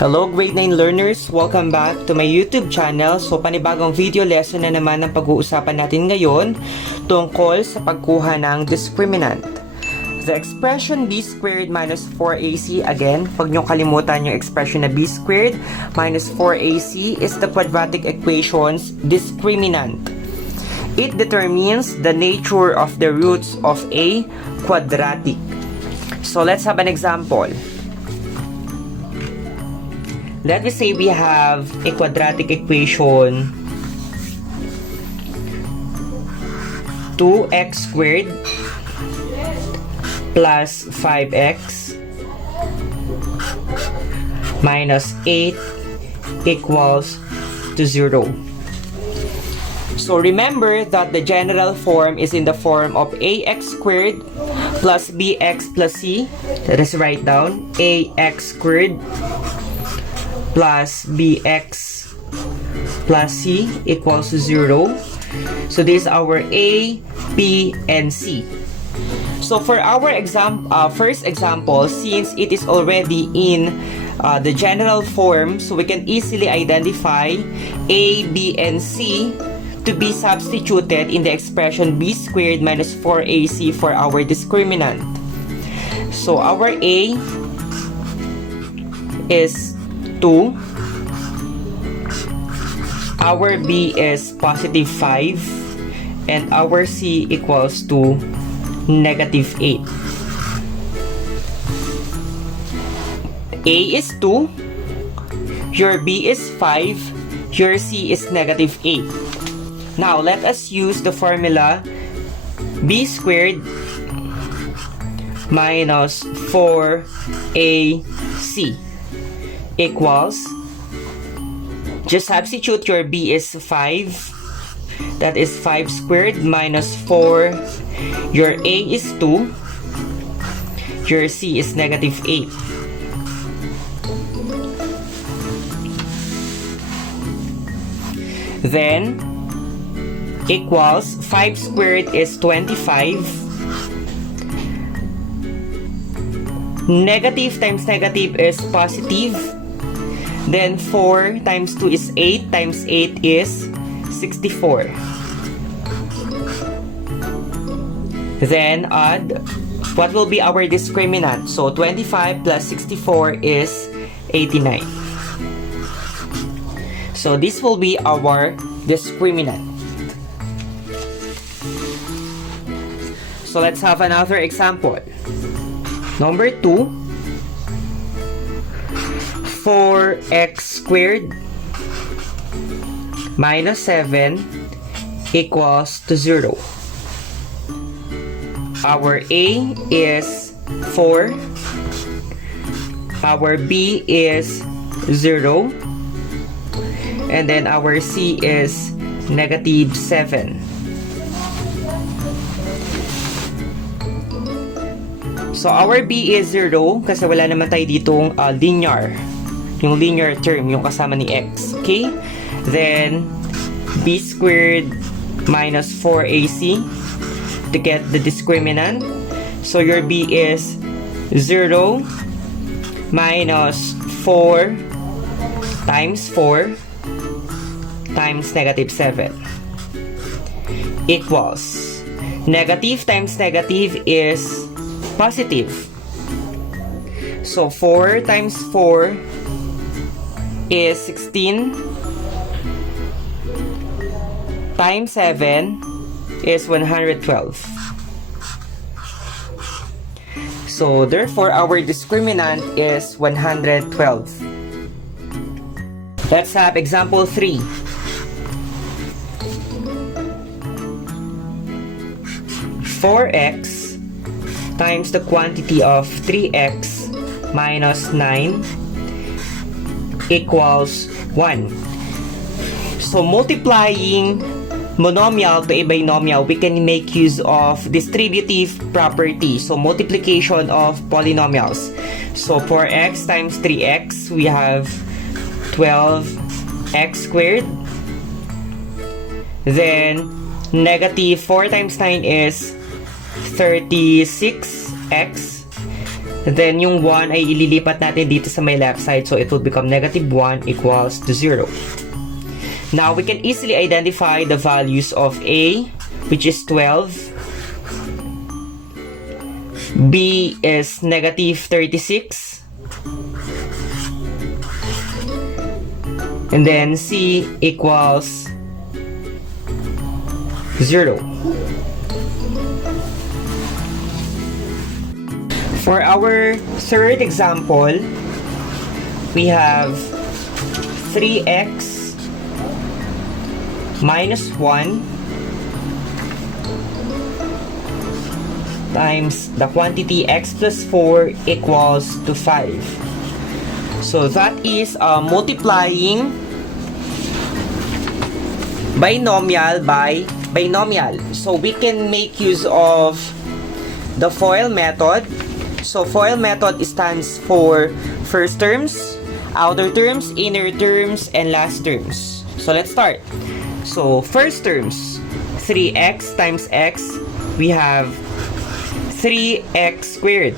Hello grade 9 learners! Welcome back to my YouTube channel. So panibagong video lesson na naman ang pag-uusapan natin ngayon tungkol sa pagkuha ng discriminant. The expression b squared minus 4ac, again, huwag niyong kalimutan yung expression na b squared minus 4ac is the quadratic equation's discriminant. It determines the nature of the roots of a quadratic. So let's have an example. Let me say we have a quadratic equation 2x squared plus 5x minus 8 equals to 0. So remember that the general form is in the form of ax squared plus bx plus c. Let us write down ax squared plus bx plus c equals to 0. So this is our a, b, and c. So for our first example, since it is already in the general form, so we can easily identify a, b, and c to be substituted in the expression b squared minus 4ac for our discriminant. So our a is 2, our b is positive 5, and our c equals to negative 8. A is 2, your b is 5, your c is negative 8. Now let us use the formula b squared minus 4ac equals, just substitute your b is 5, that is 5 squared minus 4, your a is 2, your c is negative 8. Then equals 5 squared is 25, negative times negative is positive. Then 4 times 2 is 8, times 8 is 64. Then add what will be our discriminant. So 25 plus 64 is 89. So this will be our discriminant. So let's have another example. Number 2. 4x squared minus 7 equals to 0. Our a is 4, our b is 0, and then our c is negative 7. So our b is 0 kasi wala naman tayo ditong linear. Yung linear term, yung kasama ni x. Okay? Then, b squared minus 4ac to get the discriminant. So, your b is 0 minus 4 times 4 times negative 7 equals, negative times negative is positive. So, 4 times 4 is 16 times 7 is 112. So therefore our discriminant is 112. Let's have example 3. 4x times the quantity of 3x minus 9 equals 1. So multiplying monomial to a binomial, we can make use of distributive property. So multiplication of polynomials. So for x times 3x, we have 12x squared. Then negative 4 times 9 is 36x Then, yung 1 ay ililipat natin dito sa my left side. So, it will become negative 1 equals to 0. Now, we can easily identify the values of A, which is 12. B is negative 36. And then, C equals 0. For our third example, we have 3x minus 1 times the quantity x plus 4 equals to 5. So that is multiplying binomial by binomial. So we can make use of the FOIL method. So FOIL method stands for first terms, outer terms, inner terms, and last terms. So let's start. So first terms, 3x times x, we have 3x squared.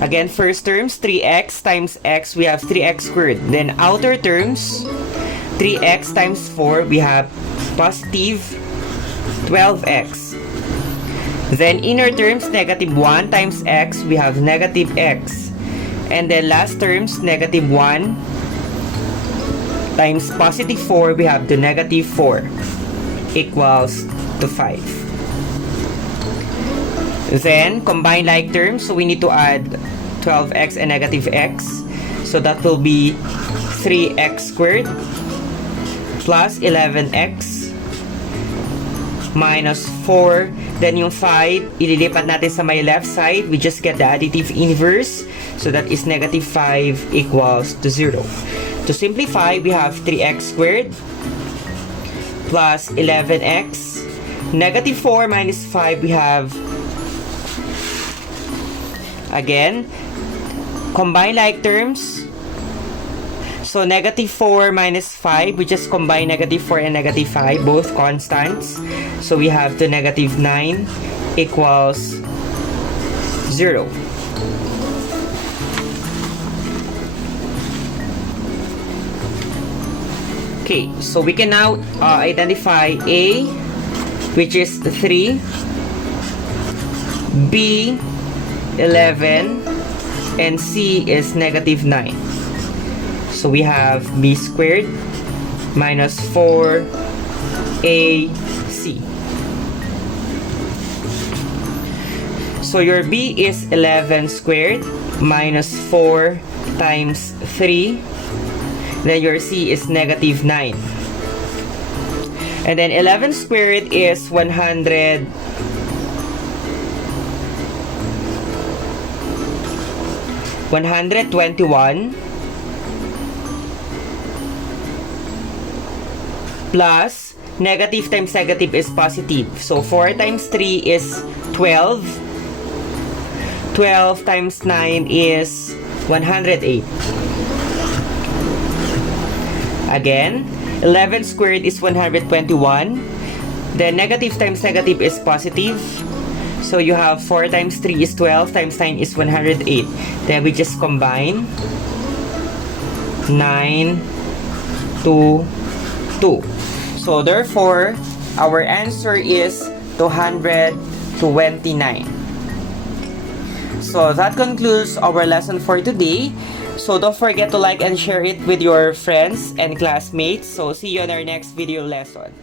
Again, first terms, 3x times x, we have 3x squared. Then outer terms, 3x times 4, we have positive 12x. Then inner terms, negative 1 times x, we have negative x. And then last terms, negative 1 times positive 4, we have the negative 4 equals to 5. Then combine like terms, so we need to add 12x and negative x. So that will be 3x squared plus 11x minus 4. Then yung 5, ililipat natin sa my left side. We just get the additive inverse. So that is negative 5 equals to 0. To simplify, we have 3x squared plus 11x. Negative 4 minus 5, we have, again, combine like terms. So, negative 4 minus 5, we just combine negative 4 and negative 5, both constants. So, we have the negative 9 equals 0. Okay, so we can now identify A, which is 3, B, 11, and C is negative 9. So we have b squared minus 4ac. So your b is 11 squared minus 4 times 3. Then your c is negative 9. And then 11 squared is 121 plus negative times negative is positive. So 4 times 3 is 12. 12 times 9 is 108. Again, 11 squared is 121. Then negative times negative is positive. So you have 4 times 3 is 12 times 9 is 108. Then we just combine 9 to 2. So therefore, our answer is 229. So that concludes our lesson for today. So don't forget to like and share it with your friends and classmates. So see you on our next video lesson.